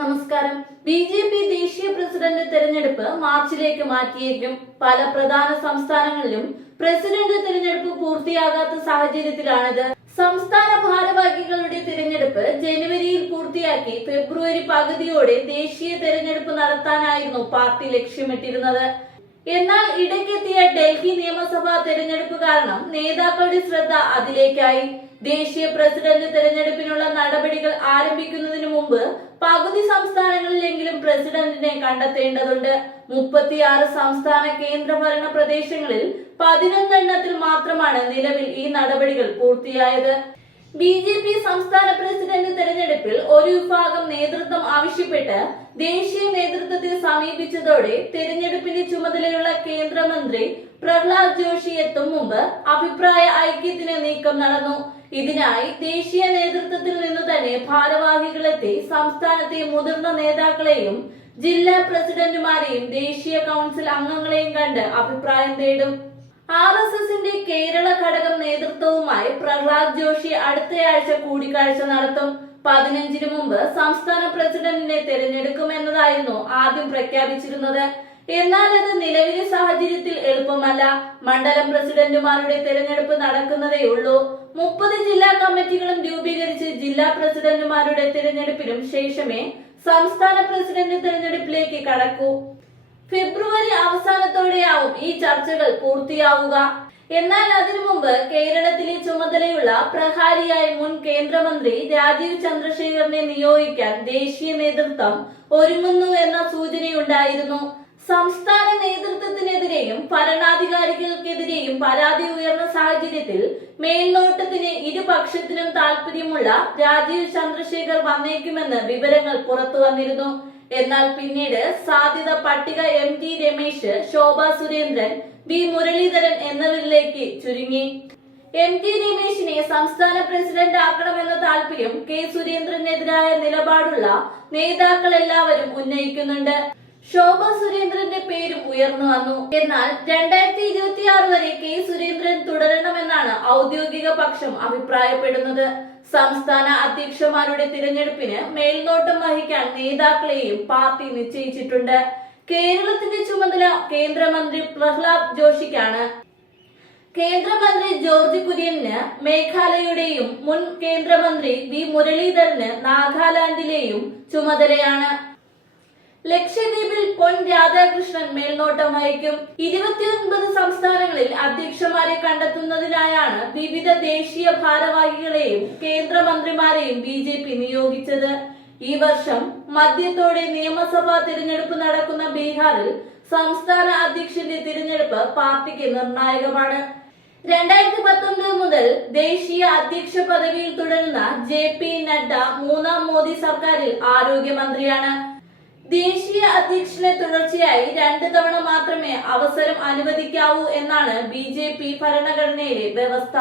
നമസ്കാരം. ബി.ജെ.പി. ദേശീയ പ്രസിഡന്റ് തെരഞ്ഞെടുപ്പ് മാർച്ചിലേക്ക് മാറ്റിയേക്കും. പല പ്രധാന സംസ്ഥാനങ്ങളിലും പ്രസിഡന്റ് തെരഞ്ഞെടുപ്പ് പൂർത്തിയാകാത്ത സാഹചര്യത്തിലാണിത്. സംസ്ഥാന ഭാരവാഹികളുടെ തിരഞ്ഞെടുപ്പ് ജനുവരിയിൽ പൂർത്തിയാക്കി ഫെബ്രുവരി പകുതിയോടെ ദേശീയ തെരഞ്ഞെടുപ്പ് നടത്താനായിരുന്നു പാർട്ടി ലക്ഷ്യമിട്ടിരുന്നത്. എന്നാൽ ഇടയ്ക്കെത്തിയ ഡൽഹി നിയമസഭാ തെരഞ്ഞെടുപ്പ് കാരണം നേതാക്കളുടെ ശ്രദ്ധ അതിലേക്കായി. ദേശീയ പ്രസിഡന്റ് തെരഞ്ഞെടുപ്പിനുള്ള നടപടികൾ ആരംഭിക്കുന്നതിന് മുമ്പ് പകുതി സംസ്ഥാനങ്ങളിലെങ്കിലും പ്രസിഡന്റിനെ കണ്ടെത്തേണ്ടതുണ്ട്. 36 സംസ്ഥാന കേന്ദ്രഭരണ പ്രദേശങ്ങളിൽ 11 എണ്ണത്തിൽ മാത്രമാണ് നിലവിൽ ഈ നടപടികൾ പൂർത്തിയായത്. ബി.ജെ.പി. സംസ്ഥാന പ്രസിഡന്റ് തെരഞ്ഞെടുപ്പിൽ ഒരു വിഭാഗം നേതൃത്വം ആവശ്യപ്പെട്ട് ദേശീയ നേതൃത്വത്തെ സമീപിച്ചതോടെ തെരഞ്ഞെടുപ്പിന്റെ ചുമതലയുള്ള കേന്ദ്രമന്ത്രി പ്രഹ്ലാദ് ജോഷി എത്തും മുമ്പ് അഭിപ്രായ ഐക്യത്തിന് നീക്കം നടന്നു. ഇതിനായി ദേശീയ നേതൃത്വത്തിൽ നിന്ന് തന്നെ ഭാരവാഹികളെത്തി സംസ്ഥാനത്തെ മുതിർന്ന നേതാക്കളെയും ജില്ലാ പ്രസിഡന്റുമാരെയും ദേശീയ കൗൺസിൽ അംഗങ്ങളെയും കണ്ട് അഭിപ്രായം തേടും. RSSന്റെ കേരള ഘടകം നേതൃത്വവുമായി പ്രഹ്ലാദ് ജോഷി അടുത്തയാഴ്ച കൂടിക്കാഴ്ച നടത്തും. 15-ന് മുമ്പ് സംസ്ഥാന പ്രസിഡന്റിനെ തെരഞ്ഞെടുക്കുമെന്നതായിരുന്നു ആദ്യം പ്രഖ്യാപിച്ചിരുന്നത്. എന്നാൽ അത് നിലവിലെ സാഹചര്യത്തിൽ എളുപ്പമല്ല. മണ്ഡലം പ്രസിഡന്റുമാരുടെ തെരഞ്ഞെടുപ്പ് നടക്കുന്നതേയുള്ളൂ. 30 ജില്ലാ കമ്മിറ്റികളും രൂപീകരിച്ച് ജില്ലാ പ്രസിഡന്റുമാരുടെ തെരഞ്ഞെടുപ്പിനും ശേഷമേ സംസ്ഥാന പ്രസിഡന്റ് തെരഞ്ഞെടുപ്പിലേക്ക് കടക്കൂ. ഫെബ്രുവരി അവസാനത്തോടെയാവും ഈ ചർച്ചകൾ പൂർത്തിയാവുക. എന്നാൽ അതിനു മുമ്പ് കേരളത്തിലെ ചുമതലയുള്ള പ്രഹാരിയായ മുൻ കേന്ദ്രമന്ത്രി രാജീവ് ചന്ദ്രശേഖറിനെ നിയോഗിക്കാൻ ദേശീയ നേതൃത്വം ഒരുങ്ങുന്നു എന്ന സൂചനയുണ്ടായിരുന്നു. സംസ്ഥാന നേതൃത്വത്തിനെതിരെയും ഭരണാധികാരികൾക്കെതിരെയും പരാതി ഉയർന്ന സാഹചര്യത്തിൽ മേൽനോട്ടത്തിന് ഇരുപക്ഷത്തിനും താൽപര്യമുള്ള രാജീവ് ചന്ദ്രശേഖർ വന്നേക്കുമെന്ന് വിവരങ്ങൾ പുറത്തു വന്നിരുന്നു. എന്നാൽ പിന്നീട് സാധ്യത പട്ടിക MT രമേശ്, ശോഭ സുരേന്ദ്രൻ, വി മുരളീധരൻ എന്നിവരിലേക്ക് ചുരുങ്ങി. MT രമേശിനെ സംസ്ഥാന പ്രസിഡന്റ് ആക്കണമെന്ന താൽപര്യം കെ സുരേന്ദ്രനെതിരായ നിലപാടുള്ള നേതാക്കൾ എല്ലാവരും ഉന്നയിക്കുന്നുണ്ട്. ശോഭ സുരേന്ദ്രന്റെ പേരും ഉയർന്നു വന്നു. എന്നാൽ 2026 വരെ കെ സുരേന്ദ്രൻ തുടരണമെന്നാണ് ഔദ്യോഗിക പക്ഷം അഭിപ്രായപ്പെടുന്നത്. സംസ്ഥാന അധ്യക്ഷന്മാരുടെ തിരഞ്ഞെടുപ്പിന് മേൽനോട്ടം വഹിക്കാൻ നേതാക്കളെയും പാർട്ടി നിശ്ചയിച്ചിട്ടുണ്ട്. കേരളത്തിന്റെ ചുമതല കേന്ദ്രമന്ത്രി പ്രഹ്ലാദ് ജോഷിക്കാണ്. കേന്ദ്രമന്ത്രി ജോർജ് കുര്യന് മേഘാലയയുടെയും മുൻ കേന്ദ്രമന്ത്രി വി മുരളീധരന് നാഗാലാൻഡിലെയും ചുമതലയാണ്. ലക്ഷദ്വീപിൽ പൊൻ രാധാകൃഷ്ണൻ മേൽനോട്ടം വഹിക്കും. 29 സംസ്ഥാനങ്ങളിൽ അധ്യക്ഷന്മാരെ കണ്ടെത്തുന്നതിനായാണ് വിവിധ ദേശീയ ഭാരവാഹികളെയും കേന്ദ്രമന്ത്രിമാരെയും ബി.ജെ.പി. നിയോഗിച്ചത്. ഈ വർഷം മധ്യത്തോടെ നിയമസഭാ തിരഞ്ഞെടുപ്പ് നടക്കുന്ന ബീഹാറിൽ സംസ്ഥാന അധ്യക്ഷന്റെ തിരഞ്ഞെടുപ്പ് പാർട്ടിക്ക് നിർണായകമാണ്. 2019 മുതൽ ദേശീയ അധ്യക്ഷ പദവിയിൽ തുടരുന്ന JP നഡ്ഡ 3ാം മോദി സർക്കാരിൽ ആരോഗ്യമന്ത്രിയാണ്. ദേശീയ അധ്യക്ഷന് തുടർച്ചയായി 2 തവണ മാത്രമേ അവസരം അനുവദിക്കാവൂ എന്നാണ് ബി.ജെ.പി. ഭരണഘടനയിലെ വ്യവസ്ഥ.